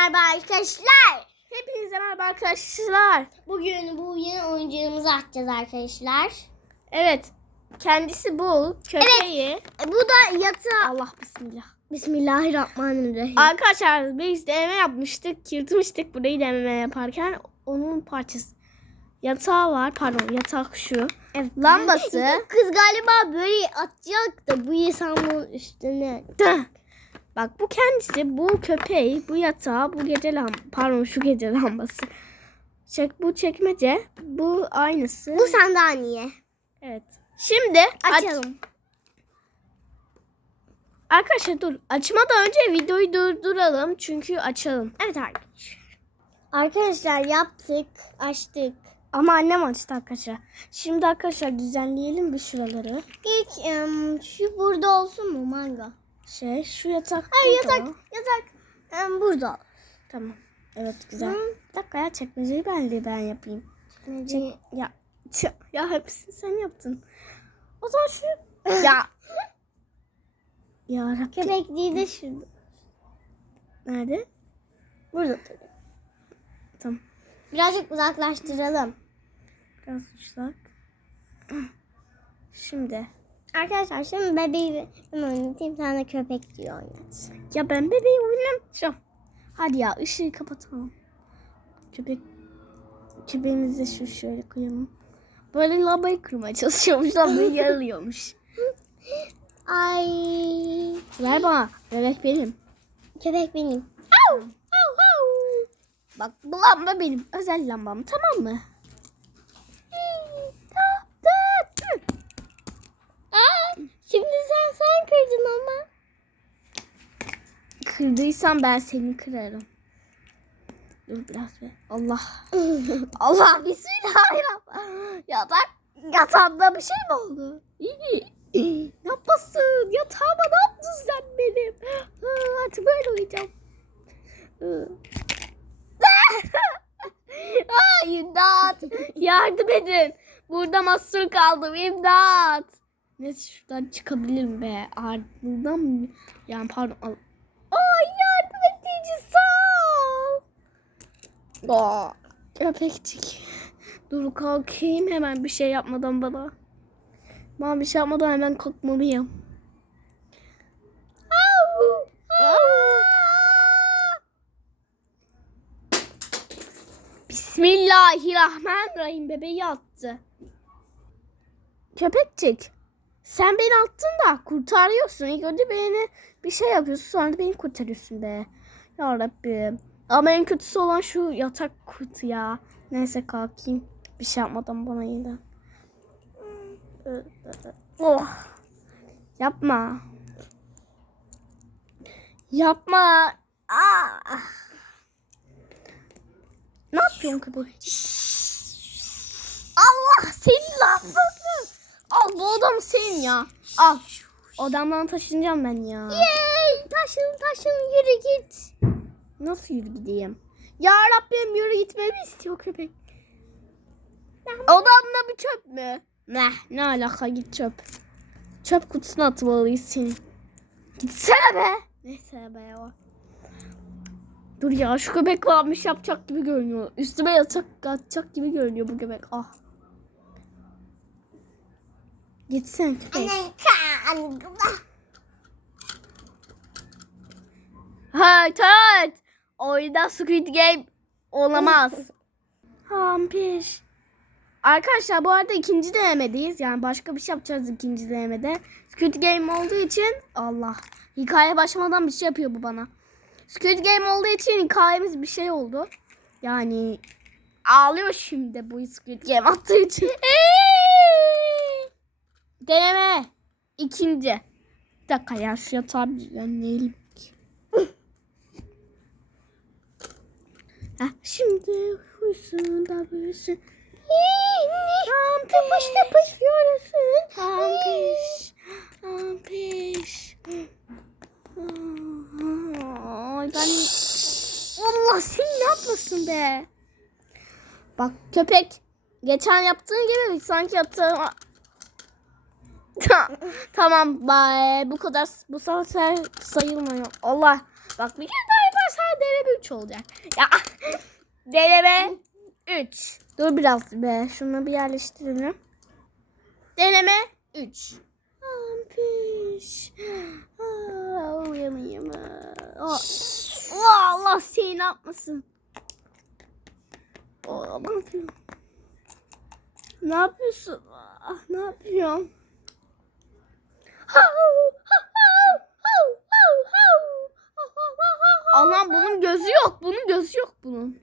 merhaba arkadaşlar. Hepinize merhaba arkadaşlar. Bugün bu yeni oyuncağımızı açacağız arkadaşlar. Evet. Kendisi bu. Köpeği. E, bu da yatağı. Allah bismillah. Bismillahirrahmanirrahim. Arkadaşlar biz deneme yapmıştık. Yırtmıştık burayı deneme yaparken. Onun parçası. Yatağı var. Pardon yatak şu. Evet. Lambası. Kız galiba böyle atacak da bu insanın üstüne. Tıh. Bak bu kendisi, bu köpeği, bu yatağı, bu gece lam pardon şu gece lambası. Çek bu çekmece, bu aynısı. Bu sandalye. Evet. Şimdi aç- Açalım. Arkadaşlar dur. Açmadan önce videoyu durduralım çünkü açalım. Evet arkadaşlar. Arkadaşlar yaptık, açtık. Ama annem açtı arkadaşlar. Şimdi arkadaşlar düzenleyelim bir şuraları. İlk em, şu burada olsun mu manga? Şey şu yatak. Hayır burada. yatak, yatak em, burada. Tamam. Evet güzel. Hı. Bir dakika ya çekmeceyi ben de ben yapayım. Çek, ya, ya hepsini sen yaptın. O zaman şu ya ya Rabbim. Köpekliği de şurada. Nerede? Burada tabii. Tamam. Birazcık uzaklaştıralım. Biraz uçlak. Şimdi. Arkadaşlar şimdi bebeği ben oynatayım. Sen de köpek diye oynat. Ya ben bebeği oynamayacağım. Hadi ya ışığı kapatalım. Köpek köpeğimizi de şu şöyle koyalım. Böyle lambayı kırmaya çalışıyormuş. Lambayı yaralıyormuş. Ay. Ver bana. Bebek benim. Köpek benim. Au, au, au. Bak bu lamba benim. Özel lambam tamam mı? Aa, şimdi sen kırdın ama. Kırdıysam ben seni kırarım. Dur biraz be. Allah. Allah bismillahirrahmanirrahim. Yatak, yatağımda bir şey mi oldu? Ne yapasın? Yatağıma ne yaptın sen benim? Artık böyle uyuyacağım. Aa, imdat. Yardım edin. Burada mahsur kaldım. İmdat. Neyse şuradan çıkabilirim be. Ardından? Yani pardon. Al. Ay yardım edici sağ ol. Aa, köpekçik. Dur kalkayım hemen bir şey yapmadan bana. Ben bir şey yapmadan hemen kalkmalıyım. Au! Bismillahirrahmanirrahim. Bebeği attı. Köpekçik. Sen beni attın da kurtarıyorsun. İlk önce beni bir şey yapıyorsun sonra da beni kurtarıyorsun be. Ya Rabbim. Ama en kötüsü olan şu yatak kurtu ya. Neyse kalkayım. Bir şey yapmadan bana yeniden. Oh. Yapma. Yapma. Ah. Ne yapıyorsun köpek? Allah senin lafını. Al bu odam senin ya. Al. Odamdan taşınacağım ben ya. Yay, taşın taşın yürü git. Nasıl yürü gideyim? Ya Rabbim yürü gitmemi istiyor köpek. Odamda bir çöp mü? Ne? Ne alaka git çöp. Çöp kutusuna atmalıyız seni. Gitsene be. Neyse be ya. Dur ya şu köpek varmış yapacak gibi görünüyor. Üstüme yatak atacak gibi görünüyor bu köpek. Ah. Gitsen köpek. Hayır, hayır. Oyunda Squid Game olamaz. Hampir. Arkadaşlar bu arada ikinci denemedeyiz. Yani başka bir şey yapacağız ikinci denemede. Squid Game olduğu için Allah. Hikaye başlamadan bir şey yapıyor bu bana. Squid Game olduğu için hikayemiz bir şey oldu. Yani ağlıyor şimdi bu Squid Game attığı için. Deneme. İkinci. Bir dakika ya şu yatağı bir düzenleyelim. Heh, şimdi uyusun da büyüsün. Hampiş tıpış yürüsün. Hampiş. Hampiş. Ay ben... Allah sen ne yapmasın be? Bak köpek. Geçen yaptığın gibi sanki yatağım... tamam bay bu kadar bu sefer sayılmıyor. Allah bak bir kere daha yaparsan deneme 3 olacak. Ya deneme 3. Dur biraz be. Şunu bir yerleştirelim. Deneme 3. Ampiş. Aa, Allah seni ne yapmasın. Aa, ne yapıyorsun? Ne yapıyorsun? Ah, ne yapıyorsun? Allah'ım bunun gözü yok. Bunun gözü yok bunun.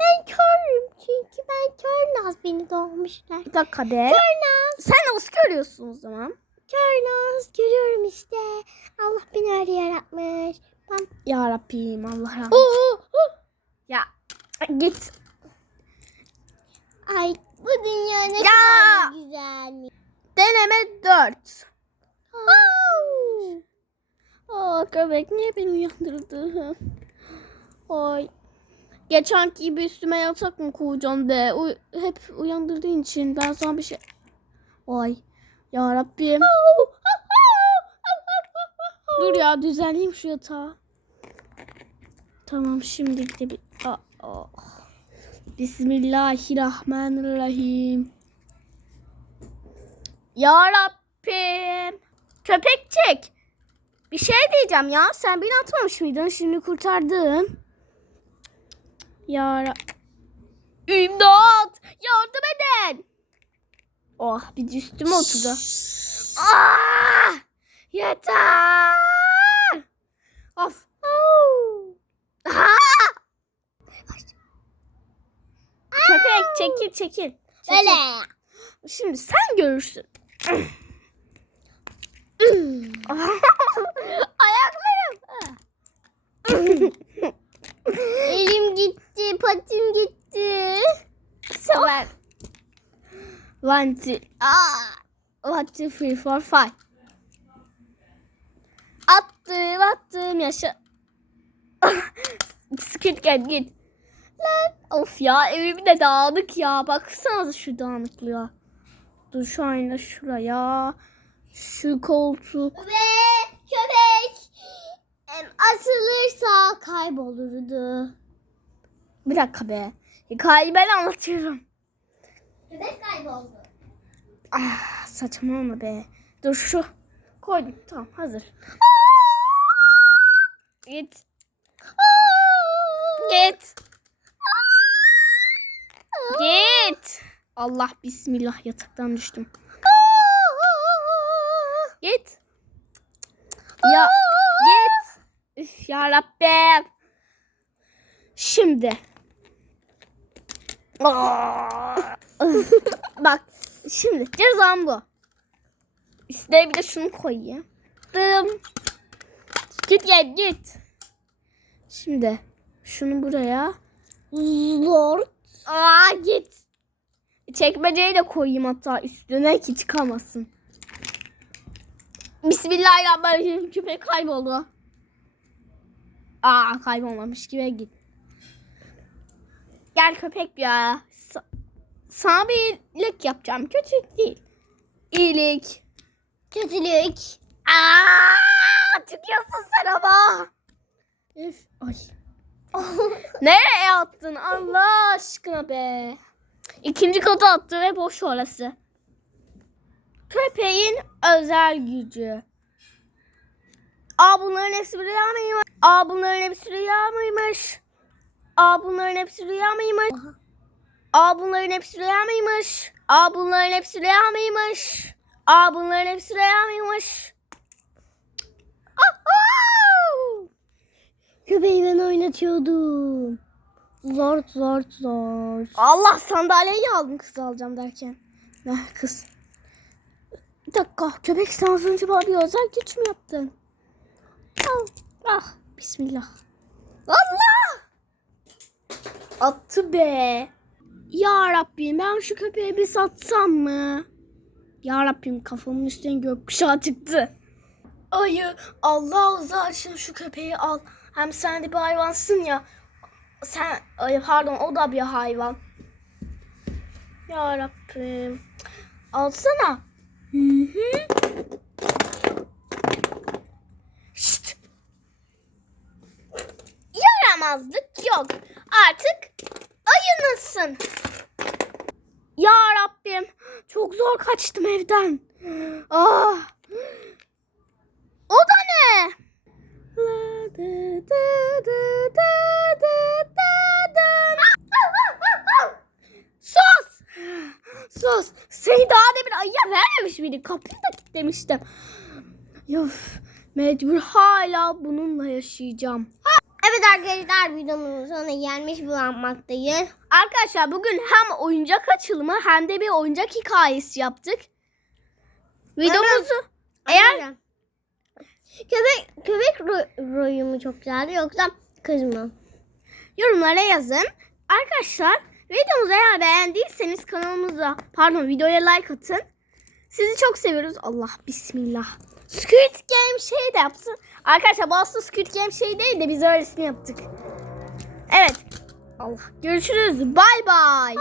Ben körüm çünkü ben kör naz beni doğmuşlar. Bir dakika be. Kör naz. Sen nasıl görüyorsun o zaman? Kör naz görüyorum işte. Allah beni öyle yaratmış. Ben... Ya Rabbim Allah rahmet. Oo, Ya git. Ay bu dünya ne Ya. kadar güzelmiş. Deneme 4. Aa köpek niye beni uyandırdı? Ay. Geçenki gibi üstüme yatak mı koyacaksın be? Uy- hep uyandırdığın için ben sana bir şey... Ay. Ya Rabbim. Dur ya düzenleyeyim şu yatağı. Tamam şimdi. Aa, aa. Bismillahirrahmanirrahim. Ya Rabbim. Köpekçik. Bir şey diyeceğim ya. Sen beni atmamış mıydın? Şimdi kurtardın. Ya Rab- İmdat. Yardım edin. Oh bir üstüme oturdu. Ah! Yeter. Of. Ah! Köpek çekil çekil. çekil. Böyle. Şimdi sen görürsün. Ayaklarım. Elim gitti, patim gitti. Sever. One, two, ah. One, two, three, four, five. Attım, attım, yaşa. Squid Game git. Lan. Of ya evim de dağınık ya. Baksanıza şu dağınıklığa. Dur şu anda şuraya. Şu koltuk. Ve köpek em, asılırsa kaybolurdu. Bir dakika be. Hikayeyi ben anlatıyorum. Köpek kayboldu. Ah saçmalama be. Dur şu. Koydum. Tamam hazır. Git. Git. Git. Allah bismillah yataktan düştüm. Git. Ya git. Üf ya Rabbim. Şimdi. Bak şimdi cezam bu. Üstüne bir de şunu koyayım. Dım. Git gel git. Şimdi şunu buraya. Zor. Aa git. Çekmeceyi de koyayım hatta üstüne ki çıkamasın. Bismillahirrahmanirrahim. Köpek kayboldu. Aa kaybolmamış gibi git. Gel köpek ya. Sa- sana bir iyilik yapacağım. Kötülük değil. İyilik. Kötülük. Aa, çıkıyorsun sen ama. Üf, ay. Nereye attın Allah aşkına be. İkinci kata attı ve boş orası. Köpeğin özel gücü. Aa bunların hepsi rüya mıymış? Aa bunların hepsi rüya mıymış? Aa bunların hepsi rüya mıymış? Aa bunların hepsi rüya mıymış? Aa bunların hepsi rüya mıymış? Aa bunların hepsi rüya mıymış? Köpeği ben oynatıyordum. Zor zor zor. Allah sandalyeyi aldım kız alacağım derken. Ah kız. Bir dakika köpek sen az önce bana bir özel güç mü yaptın? Ah, ah bismillah. Allah! Attı be. Ya Rabbim ben şu köpeği bir satsam mı? Ya Rabbim kafamın üstüne gökkuşağı çıktı. Ayı Allah rızası için şu köpeği al. Hem sen de bir hayvansın ya. Sen ay, pardon o da bir hayvan. Ya Rabbim. Alsana. Hı hı. Şşt. yaramazlık yok. Artık ayınısın. Ya Rabbim çok zor kaçtım evden. Ah. O da ne? Sus! Sus! Seni daha demin ayıya miydik? Kapıyı da kilitlemiştim. Yuf, mecbur hala bununla yaşayacağım. Evet arkadaşlar videomuzun sonuna gelmiş bulunmaktayız. Arkadaşlar bugün hem oyuncak açılımı hem de bir oyuncak hikayesi yaptık. Videomuzu eğer Köpek, köpek ro- royu mu çok güzeldi yoksa kız mı? yorumlara yazın. Arkadaşlar videomuzu eğer beğendiyseniz kanalımıza pardon videoya like atın. Sizi çok seviyoruz. Allah bismillah. Squid Game şey de yapsın. Arkadaşlar bu aslında Squid Game şey değil de biz öylesini yaptık. Evet. Allah. Görüşürüz. Bay bay.